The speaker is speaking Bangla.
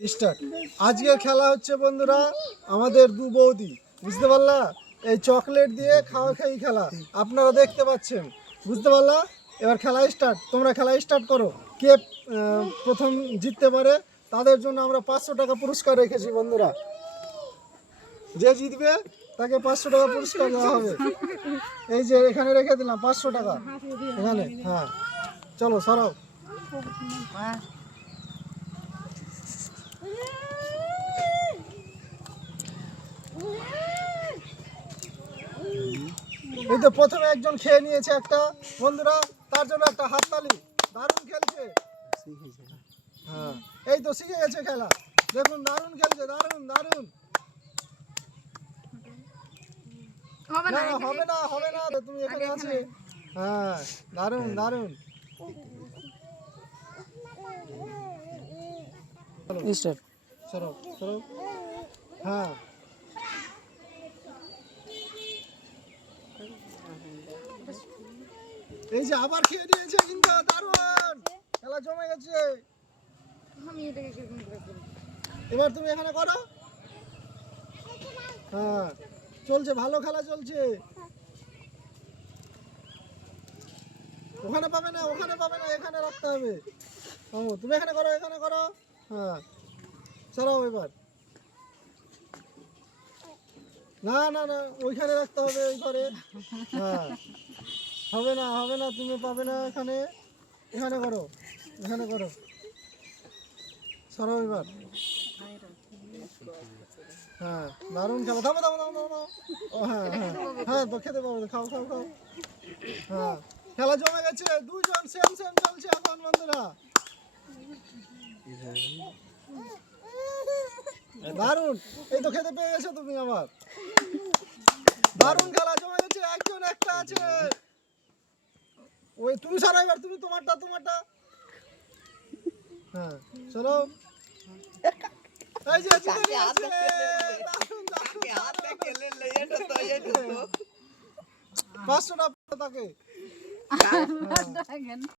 স্টার্ট। আজকের খেলা হচ্ছে বন্ধুরা আমাদের দু বৌদি, বুঝতে পারলা? এই চকলেট দিয়ে খাওয়া খাই খেলা, আপনারা দেখতে পাচ্ছেন, বুঝতে পারলা? এবার খেলা স্টার্ট, তোমরা খেলা স্টার্ট করো। কে প্রথম জিততে পারে, তাদের জন্য আমরা পাঁচশো টাকা পুরস্কার রেখেছি বন্ধুরা। যে জিতবে, তাকে পাঁচশো টাকা পুরস্কার দেওয়া হবে। এই যে এখানে রেখে দিলাম, পাঁচশো টাকা। এখানে হ্যাঁ। চলো, সরাও। এই তো প্রথমে একজন খেয়ে নিয়েছে একটা। বন্ধুরা তার জন্য একটা হাততালি। দারুণ খেলছে। হ্যাঁ এই তো শিখে গেছে খেলা। দেখুন দারুণ খেলছে দারুণ দারুণ। হবে না না না হবে না হবে না তুমি এখানে আছে। হ্যাঁ দারুণ দারুণ। স্টার্ট সরো সরো হ্যাঁ। এই যে আবার খেয়ে নিয়েছে কিন্তু দারুণ! খেলা জমে গেছে। আমি এটাকে? এবার তুমি এখানে করো। হ্যাঁ। চলছে ভালো খেলা চলছে। ওখানে পাবে না ওখানে পাবে না এখানে রাখতে হবে। ও তুমি এখানে করো এখানে করো। হ্যাঁ। চলো এবার। না না না, ওইখানে রাখতে হবে ওই ঘরে। হ্যাঁ। হবে না হবে না, তুমি পাবে না এখানে। এখানে করো এখানে করো। সরো এবার। হ্যাঁ দারুণ খেলা। থামো থামো থামো থামো ও হ্যাঁ হ্যাঁ। হ্যাঁ তো খেতে পাবো খাও খাও খাও। হ্যাঁ। খেলা জমে গেছে। দুজন সেম সেম, চলছে। এখন বন্ধুরা। দারুণ। এই তো খেতে পেয়ে গেছো তুমি আবার। দারুণ খেলা জমে গেছে একজন একটা আছে। ওই তুমি সারা এবার তুমি তোমারটা তোমারটা। হ্যাঁ চলো। এই যে জিতে নিয়েছে। দারুণ। পাঁচশো টাকা তাকে। দেখেন